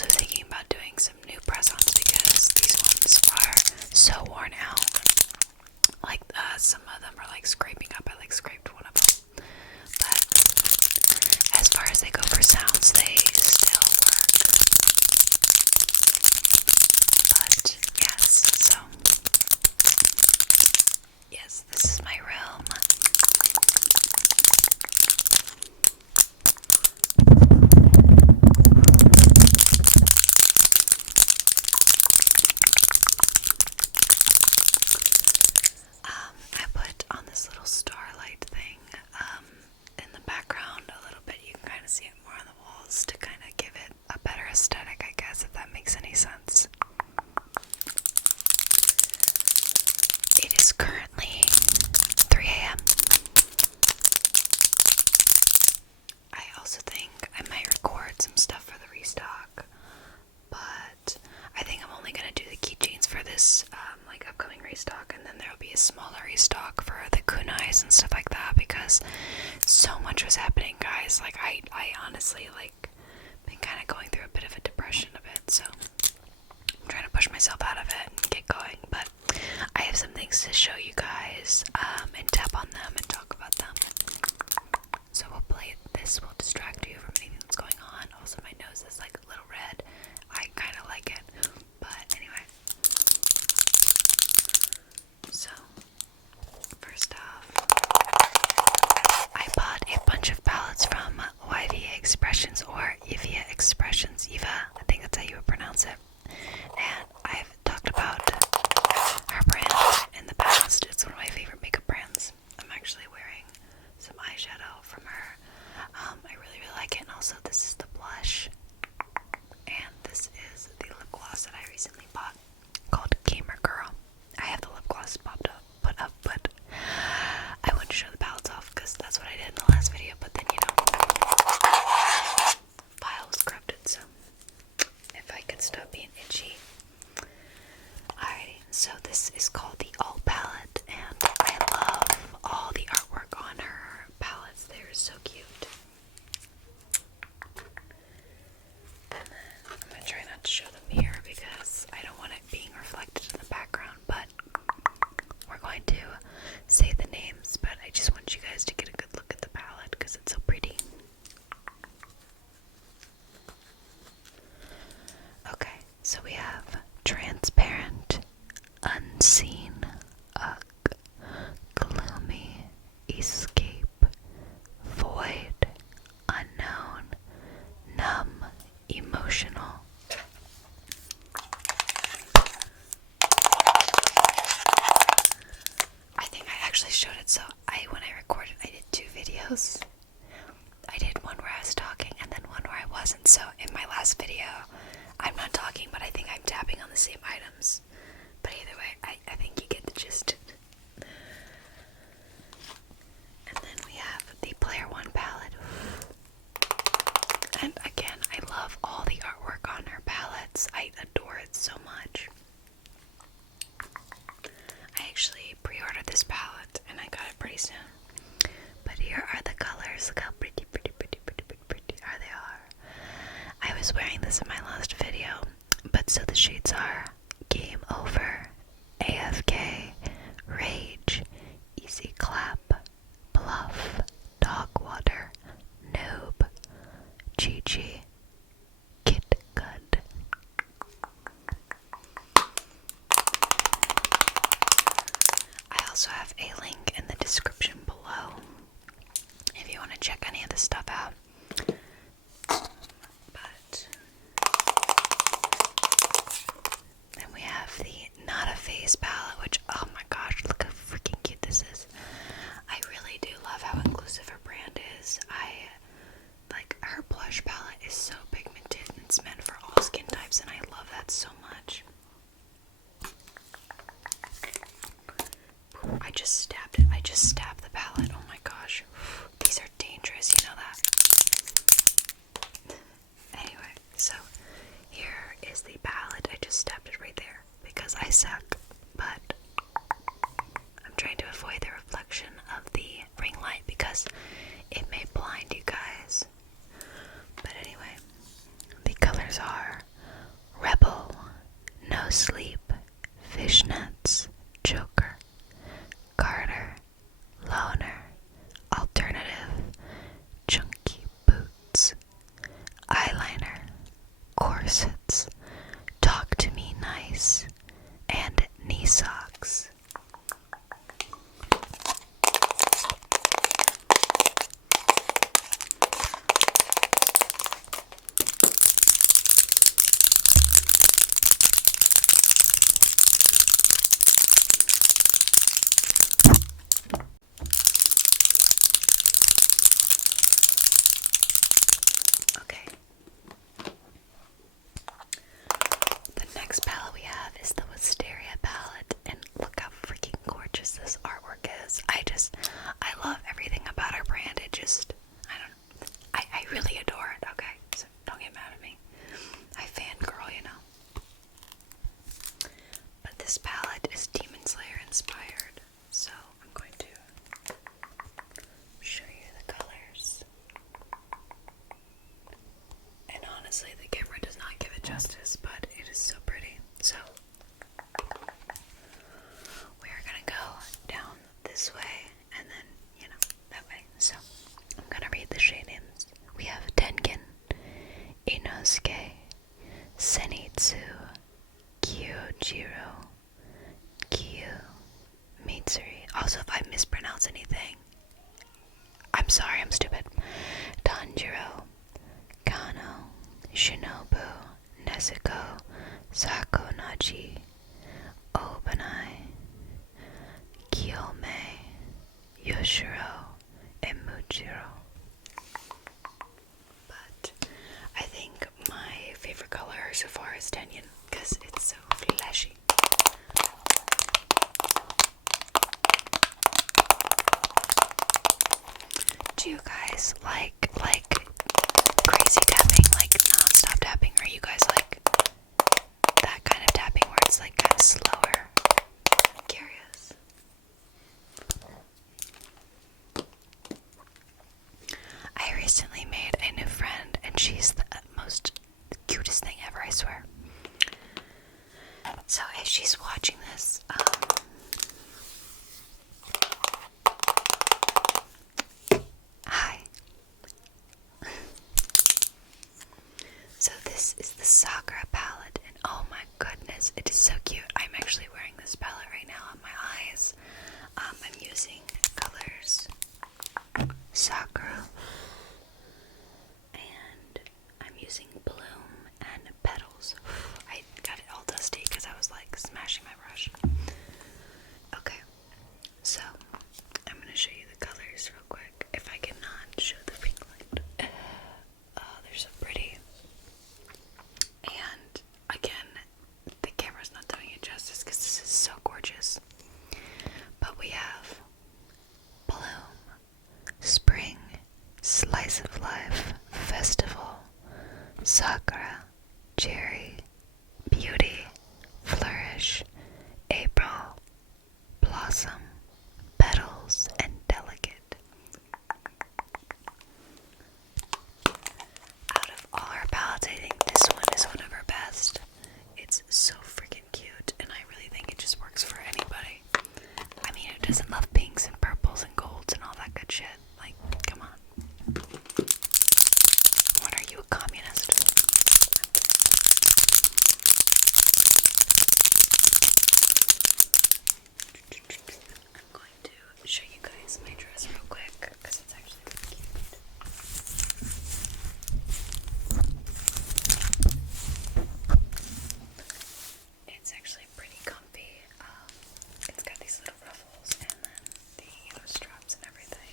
also thinking about doing some new press-ons because these ones are so worn out. Like some of them are like scraping up. I like scraped one of them. But as far as they go for sounds, they still work. But yes, so yes, this is my room. I put on this little starlight thing in the background a little bit. You can kind of see it more on the walls to kind of give it a better aesthetic, I guess, if that makes any sense. It is currently 3 a.m. I also think I might record some stuff for the restock, but I think I'm only gonna do the keychains for this like upcoming restock, and then there'll be a smaller restock for the kunais and stuff like that because so much was happening, guys. Like I honestly like been kind of going through a bit of a depression of it, so I'm trying to push myself out of it and get going. But I have some things to show you guys and tap on them and talk about them. So hopefully this will distract you from anything that's going on. Also, my nose is like a little red. I kind of like it. But anyway. So, first off, I bought a bunch of palettes from YVA Expressions or YVA Expressions. Eva, I think that's how you would pronounce it. And I've talked about her brand in the past. It's one of my favorite makeup brands. I'm actually wearing some eyeshadow from her. I really like it. And also, this is the blush. And this is the lip gloss that I recently bought called Gamer Girl. I have the lip gloss put up, but I wouldn't show the palettes off because that's what I did in the last video. But then, file was corrupted, so if I could stop being itchy. Alrighty, so this is called the All palette, and I love all the artwork on her palettes. They're so cute. And then I'm gonna try not to show them here because I don't want it being reflected in the background, but we're going to say the names, but I just want you guys to get a good look at the palette because it's so pretty. Okay, so we have Transparent, Unseen, Ugh, Gloomy, Escape, Void, Unknown, Numb, Emotional. I think I actually showed it, so when I recorded, I did 2 videos. I did one where I was talking and then one where I wasn't, so in my last video, I'm not talking, but I think I'm tapping on the same items. But either way, I think you get the gist. And then we have the Player One palette. And again, I love all the artwork on her palettes. I adore it so much. I actually pre-ordered this palette and I got it pretty soon. But here are the colors. Look how pretty they are. I was wearing this in my last video, but so the shades are Game Over, AFK, Rage, Easy Clap, Bluff, Dog Water, Noob, GG, Kid Good. I also have a link in the description below if you want to check any of this stuff out. But then we have the Not a Phase palette, which, oh my gosh, look how freaking cute this is. I really do love how inclusive her brand is. Like, her blush palette is so pigmented and it's meant for all skin types, and I love that so much. I just stabbed it. I just stabbed the palette. Oh my gosh. These are dangerous, you know that? Anyway, so here is the palette. I just stabbed it right there because I suck, but I'm trying to avoid the reflection of the ring light because it may blind you guys. But anyway, the colors are justice, but it is so pretty. So we're gonna go down this way and then, you know, that way. So I'm gonna read the shade names. We have Tengen, Inosuke, Senitsu, Kyojiro, Kyu, Mitsuri. Also, if I mispronounce anything, I'm sorry, I'm stupid. Tanjiro, Kano, Shinobu, Nezuko, Sakonaji, Obanai, Kiyome, Yoshiro, and Mujiro. But I think my favorite color so far is Tenyen because it's so flashy. Do you guys like crazy tapping, like non-stop tapping, or you guys like that kind of tapping where it's like kind of slower? I'm curious. I recently made a new friend and she's the most cutest thing ever, I swear. So if she's watching this, hi. So this is the Sakura palette, and oh my goodness, it is so cute. I'm actually wearing this palette right now on my eyes. I'm using colors Sakura, and I'm using Bloom and Petals. I got it all dusty because I was like smashing my brush. Okay, so I'm gonna show you the colors real quick. If I cannot show the ring light. Oh, they're so pretty. And again, the camera's not doing it justice because this is so gorgeous. But we have Bloom, Spring, Slice of Life, Festival, Sakura, Cherry, Beauty, Flourish, April, Blossom, Petals, and Delicate. Out of all our palettes, I think this one is one of our best. It's so freaking cute, and I really think it just works for anybody. I mean, who doesn't love pinks and purples and golds and all that good shit? Like, come on. What are you, a communist? I'm going to show you guys my dress real quick because it's actually really cute. It's actually pretty comfy. It's got these little ruffles and then the straps and everything.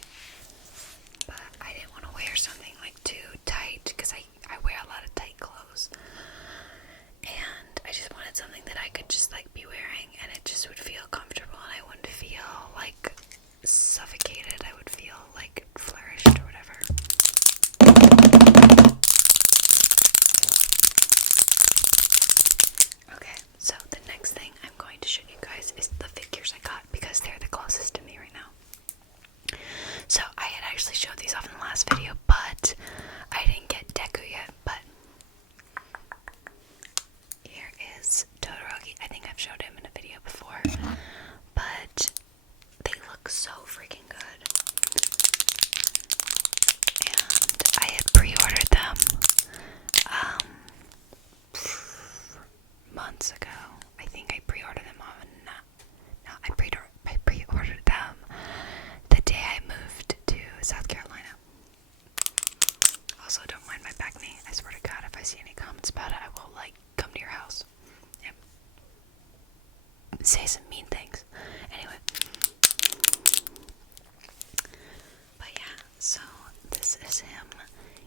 But I didn't want to wear something like too tight because I wear a lot of tight clothes. And I just wanted something that I could just like be wearing and it just would feel comfortable and I wouldn't feel like suffocated. I would feel like flourished or whatever. Okay, so the next thing I'm going to show you guys is the figures I got because they're the closest to me right now. So I had actually showed these off in the last video, but I didn't get Deku yet, but here is Todoroki. I think I've showed him in a video before, but they look so freaking good. And I had pre-ordered them months ago. I think I pre-ordered them I pre-ordered them the day I moved to South Carolina. Also, don't mind my back knee. I swear to God, if I see any comments about it, I will like come to your house and say some mean things. Anyway, but yeah, so this is him.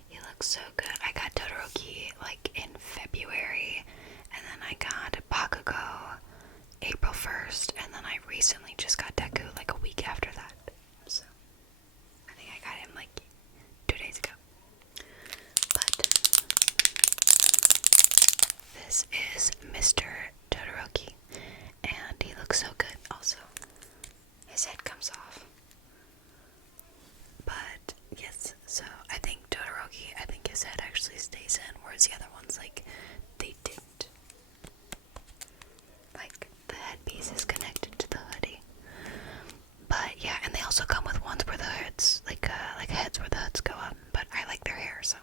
He looks so good. I got Todoroki like in February, and then I got Bakugo April 1st, and then I recently just got Deku like a week after that. So I think I got him like 2 days ago. But this is Mr. Todoroki, and he looks so good. Also, his head comes off. But yes, so I think Todoroki, his head actually mostly stays in, whereas the other ones, like, they didn't. Like, the headpiece is connected to the hoodie. But yeah, and they also come with ones where the hoods, like heads where the hoods go up. But I like their hair, so.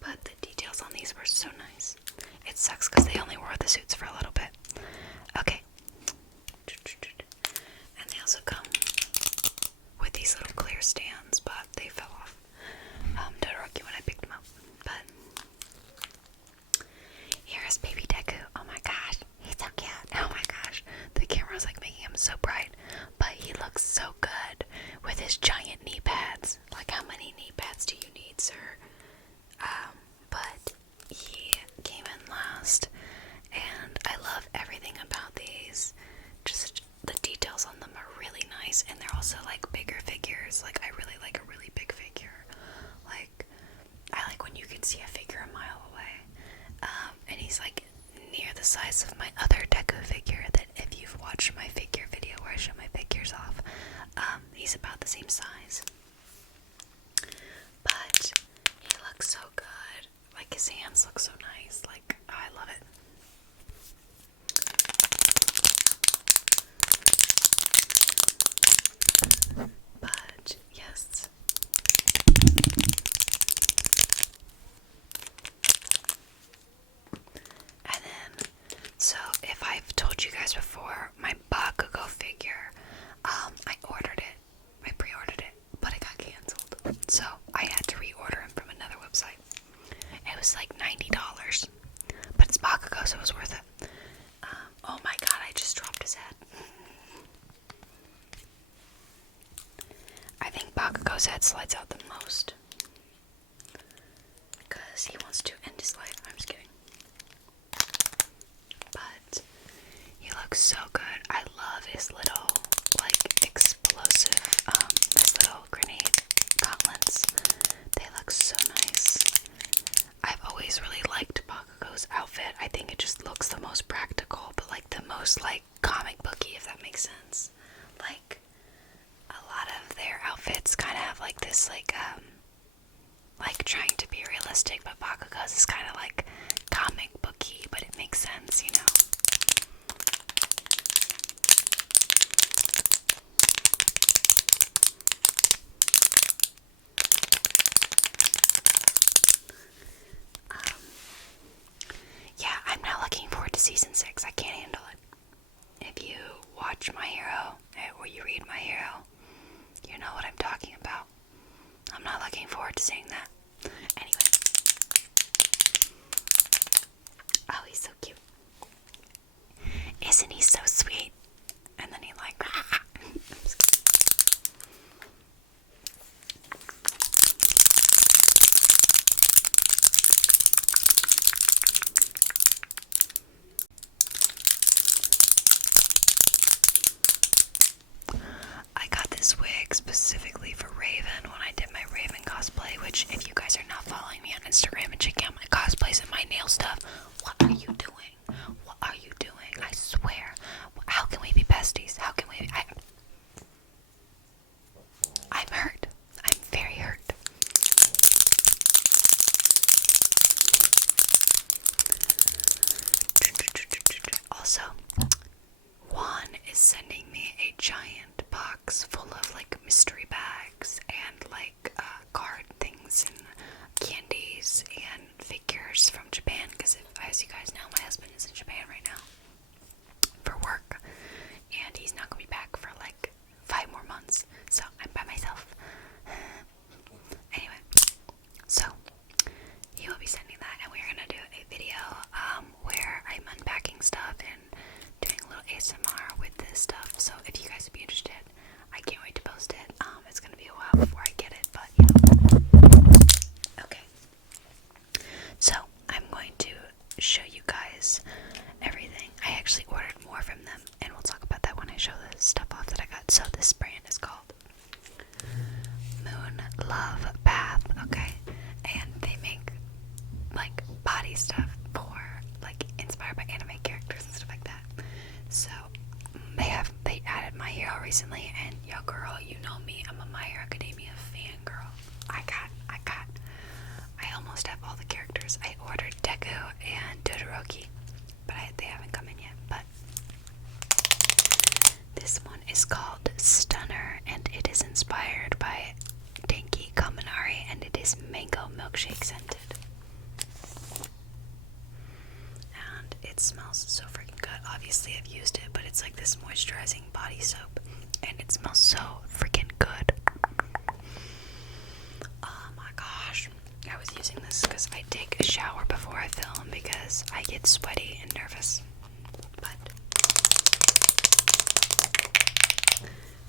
But the details on these were so nice. It sucks because they only wore the suits for a little bit. Okay. And they also come with these little clear stands, but they fell off. Todoroki when I picked them up. But here is baby Deku. Oh my gosh, he's so cute. Oh my gosh, the camera's like making him so bright, but he looks so good with his giant knee pads. Like, how many knee pads do you need, sir? But he came in last, and I love everything about these. Just the details on them are really nice, and they're also like bigger figures. Like, I really like a really big figure. Like, I like when you can see a figure a mile away. And he's like near the size of my other Deku figure that, if you've watched my figure video where I show my figures off, he's about the same size. But he looks so good. Like, his hands look so nice. Like, oh, I love it. But yes. And then, so if I've told you guys before, my Bakugo figure, I ordered it. I pre-ordered it, but it got canceled. So I had to reorder him from another website. It was like $90, but it's Bakugo, so it was worth it. Oh my god, I just dropped his head. I think Bakugo's head slides out the most, because he wants to end his life. I'm just kidding. But he looks so good. I love his little, like, explosive, his little grenade gauntlets. They look so nice. I've always really liked Bakugo's outfit. I think it just looks the most practical, but like the most like comic booky, if that makes sense. Like, a lot of their outfits kind of have like this like trying to be realistic, but Bakugo's is kind of like comic booky, but it makes sense, you know. Yeah, I'm not looking forward to season 6. I can't handle it. If you watch My Hero, or you read My Hero, you know what I'm talking about. I'm not looking forward to seeing that. Anyway. Oh, he's so cute. Isn't he so sweet? And then he like... I'm just kidding. I got this wig specifically for Raven when I did my Raven cosplay, which, if you guys are not following me on Instagram and checking out my cosplays and my nail stuff, what are you doing? What are you doing? I swear. How can we be besties? How can we... I'm hurt. I'm very hurt. Also, Juan is sending me a giant box full of like mystery bags and like card things and candies and figures from Japan, because, as you guys know, my husband is in Japan right now for work, and he's not gonna be back for like 5 more months, so I'm by myself. Anyway, so he will be sending that, and we're gonna do a video where I'm unpacking stuff and doing a little ASMR with this stuff. So if you guys would be interested, I can't wait to post it. It's gonna be a while before I get it, but you know. Okay. So I'm going to show you guys everything. I actually ordered more from them, and we'll talk about that when I show the stuff off that I got. So this brand is called Moon Love Bath, okay? And they make like body stuff for like inspired by anime characters and stuff like that. So they added My Hero recently, and yo girl, you know me, I'm a My Hero Academia fangirl. I got mango milkshake scented. And it smells so freaking good. Obviously I've used it, but it's like this moisturizing body soap and it smells so freaking good. Oh my gosh. I was using this because I take a shower before I film because I get sweaty and nervous. But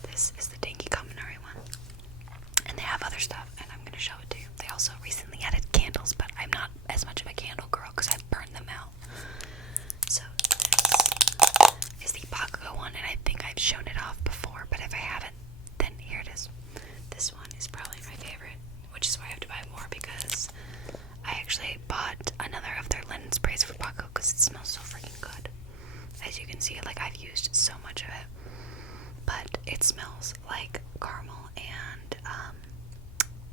this is the Dinky Communary one. And they have other stuff, and I'm going to show it to you. They also recently added candles, but I'm not as much of a candle girl because I've burned them out. So this is the Bakugo one, and I think I've shown it off before, but if I haven't, then here it is. This one is probably my favorite, which is why I have to buy more because I actually bought another of their linen sprays for Bakugo because it smells so freaking good. As you can see, like I've used so much of it, but it smells like caramel and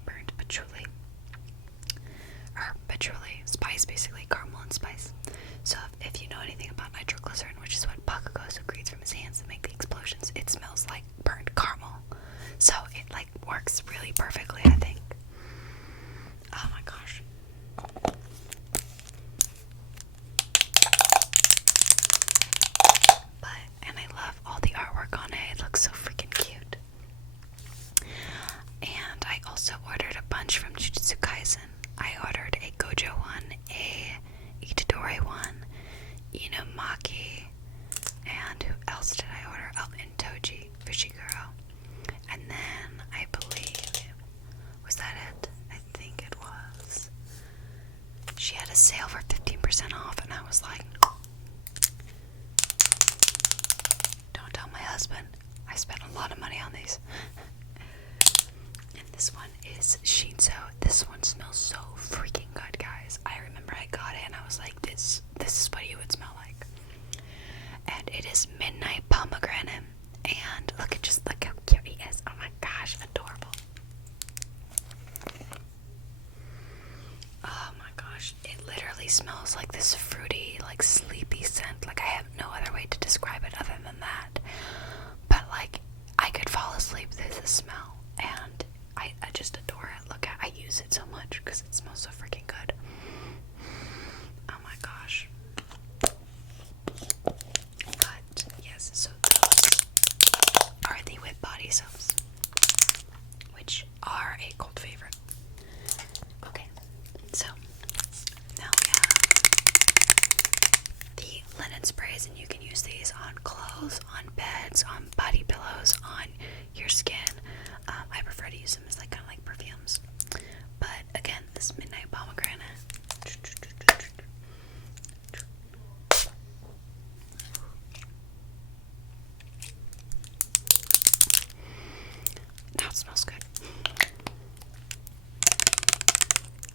burnt patchouli, or patchouli spice, basically caramel and spice. So if you know anything about nitroglycerin, which is what Bakugo secretes from his hands to make the explosions, it smells like burnt caramel. So it like works really perfectly, I think. Oh my gosh. And I love all the artwork on it. It looks so freaking cute. And I also ordered a bunch from Jujutsu Kaisen. I ordered a Gojo one, a Itadori one, Inumaki, and who else did I order? Oh, and Toji Fushiguro. And then I believe, was that it? I think it was. She had a sale for 15% off, and I was like, don't tell my husband. I spent a lot of money on these. And this one is Shinzo. This one smells so freaking good, guys. I remember I got it and I was like, this is what you would smell like. And it is Midnight Pomegranate. And look how cute he is. Oh my gosh, adorable. Oh my gosh, it literally smells like this fruity, like sleepy scent. Like I have no other way to describe it other than that. But like, I could fall asleep with the smell, and I just adore it. Look, I use it so much because it smells so freaking good. Oh my gosh. But yes, so those are the whip body soaps, which are a cult favorite. Okay, so now we have the linen sprays, and you can use these on clothes, on beds, on body pillows, on your skin. I prefer to use them as kind of like perfumes. But again, this Midnight Pomegranate. Now it smells good.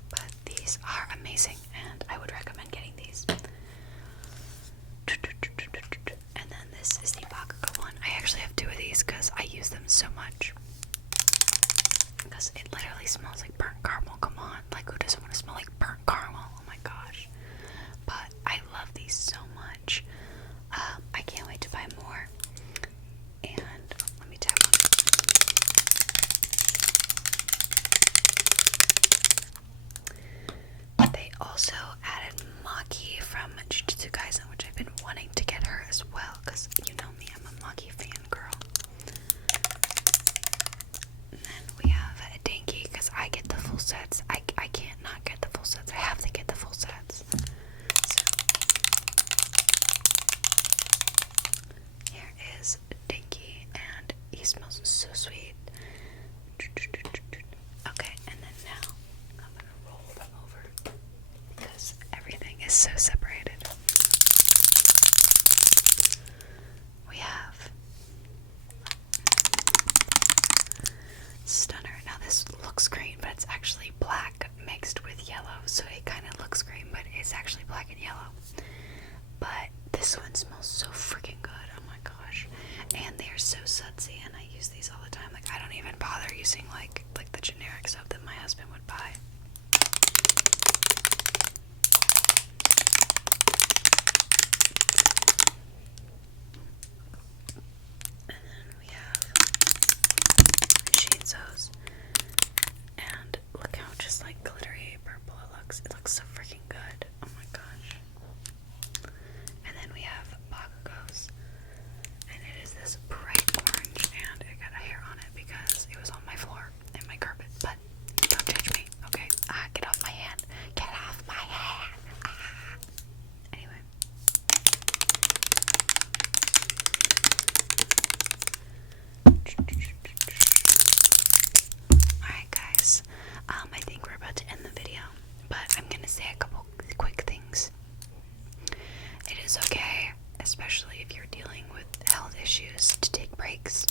But these are amazing, and I would recommend getting these. And then this is the Bakugo one. I actually have two of these because I use them so much. Because it literally smells like burnt caramel. Come on, like who doesn't want to smell like burnt caramel? Oh my gosh. But I love these so much. I can't wait to buy more. And let me tap on it. But they also added Maki from Jujutsu Kaisen, which I've been wanting to get her as well, because you know me, I'm a Maki fan girl. And then we have a Dinky, because I get the full sets. I can't not get the full sets. I have to get the full sets. So here is Dinky, and he smells so sweet. Okay, and then now I'm gonna roll them over because everything is so separated. We have Stunner. Now this looks green, but it's actually black mixed with yellow, so it kind of looks green, but it's actually black and yellow. But this one smells so freaking good. Oh my gosh. And they are so sudsy, and I use these all the time. Like I don't even bother using like the generic soap that my husband would buy. It looks so freaking good. Oh my gosh. And then we have Bagagos, and it is this bright orange, and it got a hair on it because it was on my floor and my carpet. But don't judge me, okay? Get off my hand. Get off my hand. Anyway. Alright guys, I think we're about to end the video, but I'm gonna say a couple quick things. It is okay, especially if you're dealing with health issues, to take breaks.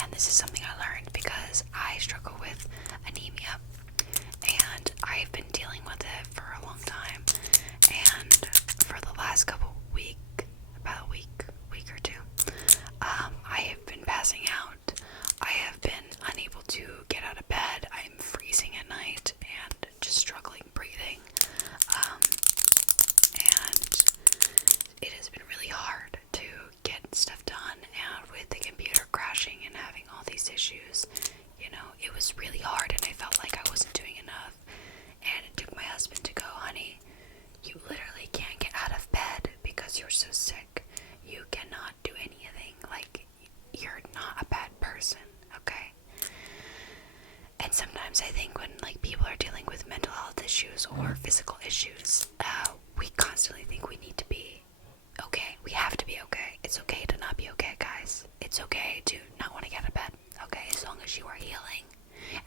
And this is something I learned because I struggle with anemia, and I've been dealing with it for a long time. And for the last couple about a week or two, I have been passing out. I have been unable to get out of bed. I'm freezing at night and just struggling breathing. And it has been really hard to get stuff done, and with the computer crashing and having all these issues, you know, it was really hard, and I felt like I wasn't doing enough. And it took my husband to go, honey, you literally can't get out of bed because you're so sick. You cannot do anything. Like, you're not a bad person, okay? And sometimes I think when, like, people are dealing with mental health issues or physical issues, we constantly think we need to be okay. We have to be okay. It's okay to not be okay, guys. It's okay to not want to get out of bed, okay? As long as you are healing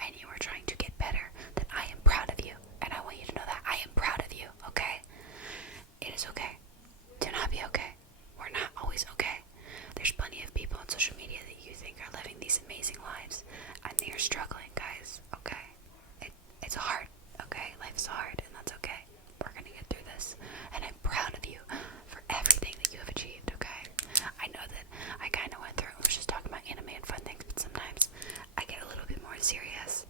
and you are trying to get better, then I am proud of you. And I want you to know that I am proud of you, okay? It is okay to not be okay. We're not always okay. There's plenty of people on social media that you think are living these amazing lives, and they are struggling, guys, okay? It's hard, okay? Life's hard, and that's okay. We're gonna get through this, and I'm proud of you for everything that you have achieved, okay? I know that I kind of went through and was just talking about anime and fun things, but sometimes I get a little bit more serious.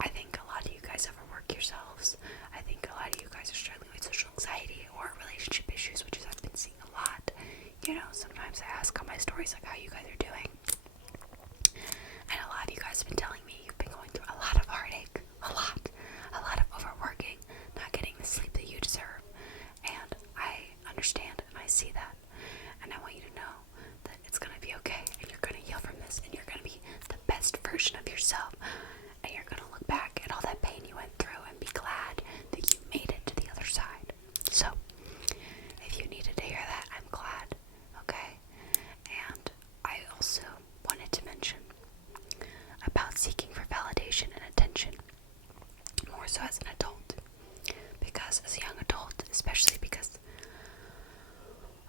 I think a lot of you guys overwork yourselves. I think a lot of you guys are struggling with social anxiety or relationship issues, which is I've been seeing a lot. You know, sometimes I ask on my stories like how you guys are doing, and a lot of you guys have been telling me you've been going through a lot of heartache, a lot of overworking, not getting the sleep that you deserve. And I understand and I see that, and I want you to know that it's gonna be okay, and you're gonna heal from this, and you're gonna be the best version of yourself, and you're gonna look back at all that pain you went through and be glad that you made it to the other side. So if you needed to hear that, I'm glad, okay? And I also wanted to mention about seeking for validation and attention, more so as an adult, because as a young adult, especially because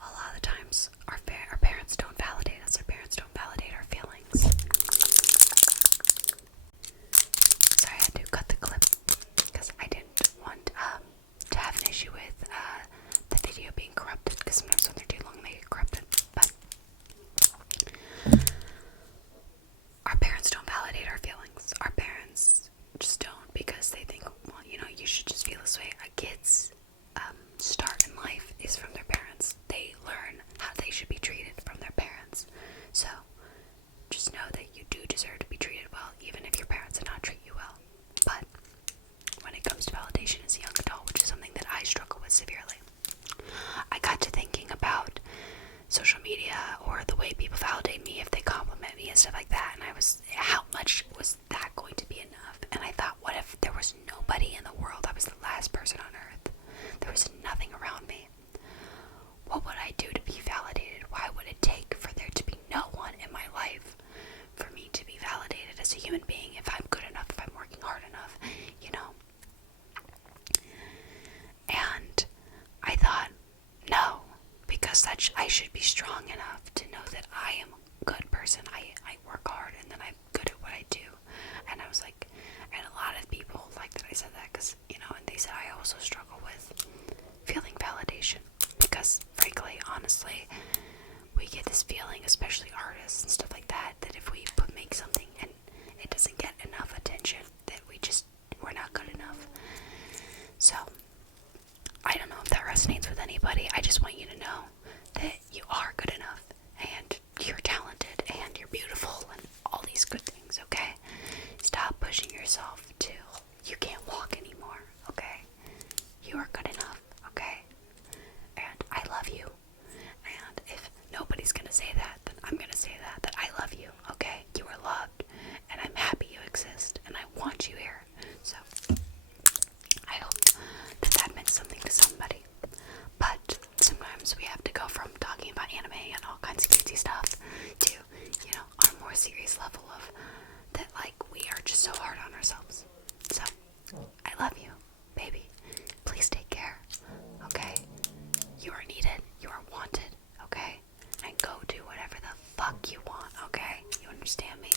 a lot of the times our parents don't validate us, our parents don't validate our feelings. Sorry, I had to cut the clip because I didn't want to have an issue with the video being corrupted, because sometimes when they're too long they get corrupted. But our parents don't validate our feelings. Our parents just don't, because they think, well, you know, you should just feel this way. A kid's start in life is from their parents. They learn how they should be treated from their parents. So just know that you do deserve to be treated well, even if your parents did not treat you well. But when it comes to validation as a young adult, which is something that I struggle with severely, I got to thinking about social media or the way people validate me if they compliment me and stuff like that, and how much was that going to be enough? And I thought, what if there was nobody in the world? I was the last person on earth. There was nothing around me. What would I do to be validated? Why would it take for there to be no one in my life for me to be validated as a human being, if I'm good enough, if I'm working hard enough, you know? And I thought, no, because I should be strong enough to know that I am a good person. I work hard, and then I'm good at what I do. And I was like, and a lot of people like that I said that, because, you know, and they said I also struggle with feeling validation, because frankly, honestly, we get this feeling, especially artists and stuff like that, that if we make something and it doesn't get enough attention, that we're not good enough. So I don't know if that resonates with anybody. I just want you to know that you are good enough, and you're talented, and you're beautiful, and all these good things, okay? Stop pushing yourself till you can't walk anymore, serious level of that, like, we are just so hard on ourselves. So, I love you, baby. Please take care, okay? You are needed. You are wanted, okay? And go do whatever the fuck you want, okay? You understand me?